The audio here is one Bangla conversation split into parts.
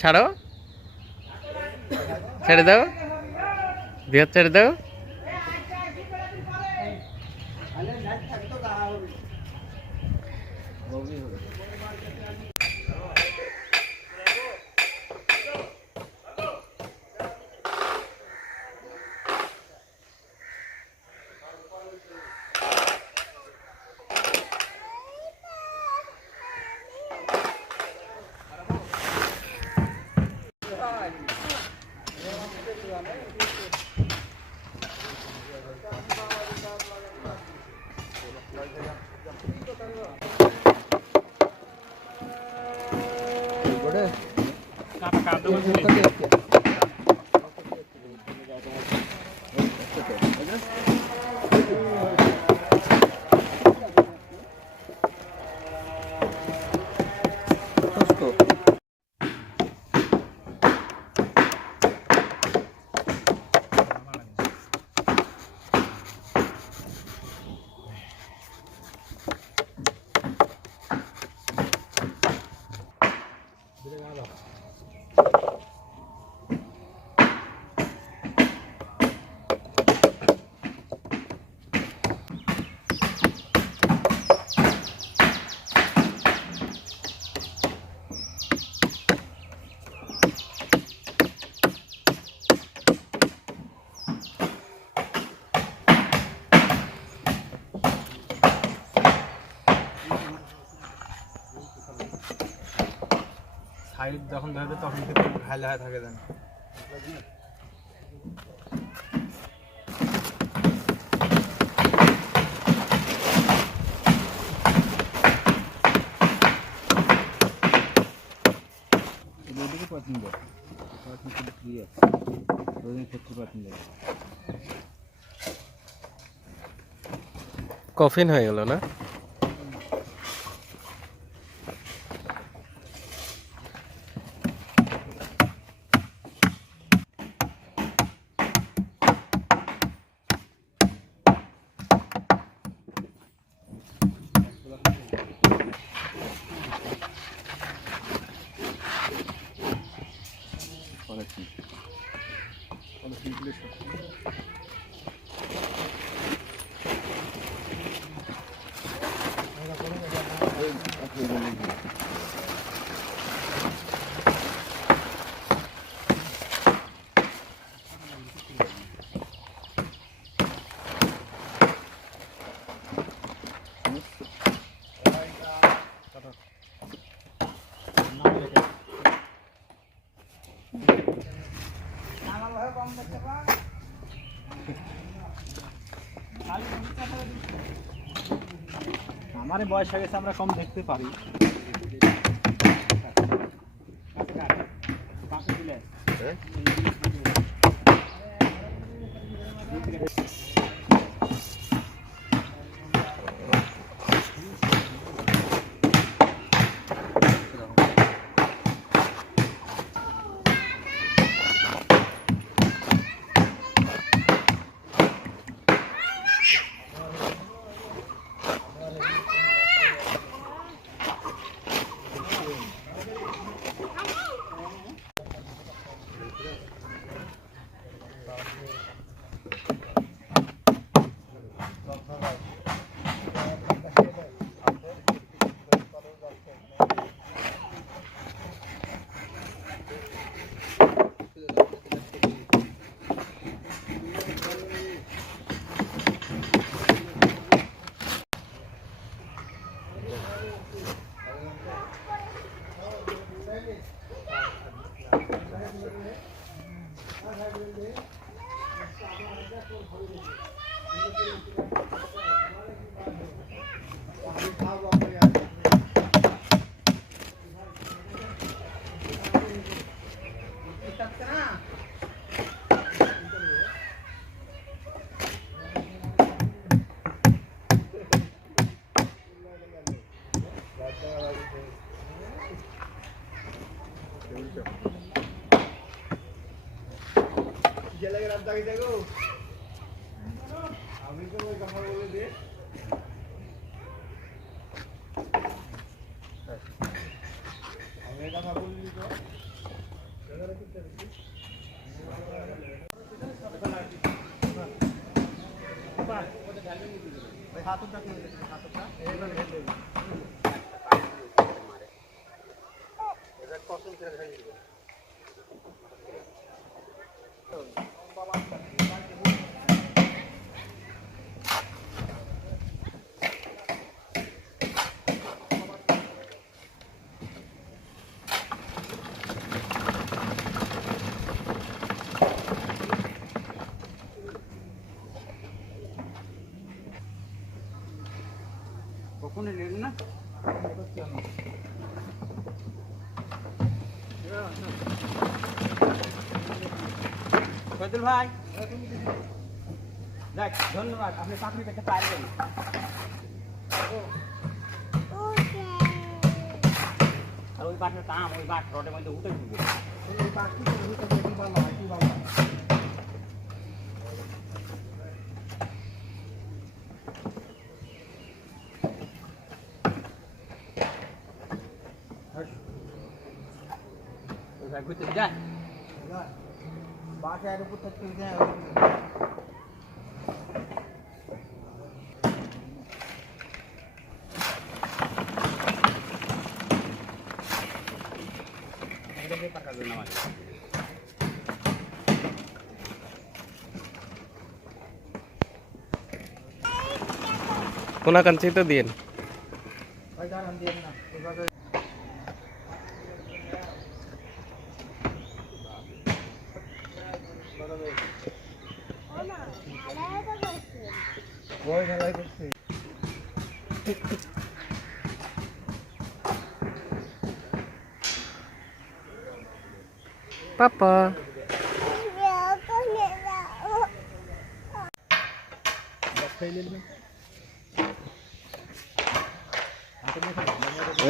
ছাড়ো, ছেড়ে দাও, বিহার ছেড়ে দাও। সাইড যখন ধরবে তখন থেকে ঘাইলা হয়ে থাকে দেন কফিন হয়ে গেল না? আমার বয়স হয়ে গেছে, আমরা কম দেখতে পারি। কখন এলেন না ফজল ভাই দেখ ধন্যবাদ আপনি চাকরি পেতে পারবেন আর ওই বাটের কাম ওই বাট রোডের মধ্যে উঠে দিবে ওই বাট কি ভালো হয় কি ভালো ভাই ঘুরতে যায় বাসে আর উপর থেকে যায় এটা পাকা জন্য আমাদের কোনা কাঞ্চি তো দিন ভাই দাঁড়ান দিয়ে না এভাবে বই ঢালাই করছি পাপা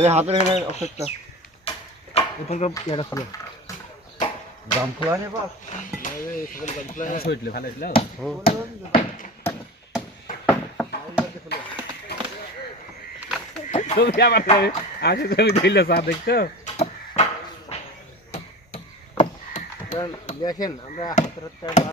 হাতের এখানে অপেক্ষা এখন তো এটা ছিল দাম খোলা নেই বাস দাম খোলা নেই হইলে ভালো হইলো তুমি আবার আসে তুমি দিলে চা দেখছো দেখেন আমরা হাতের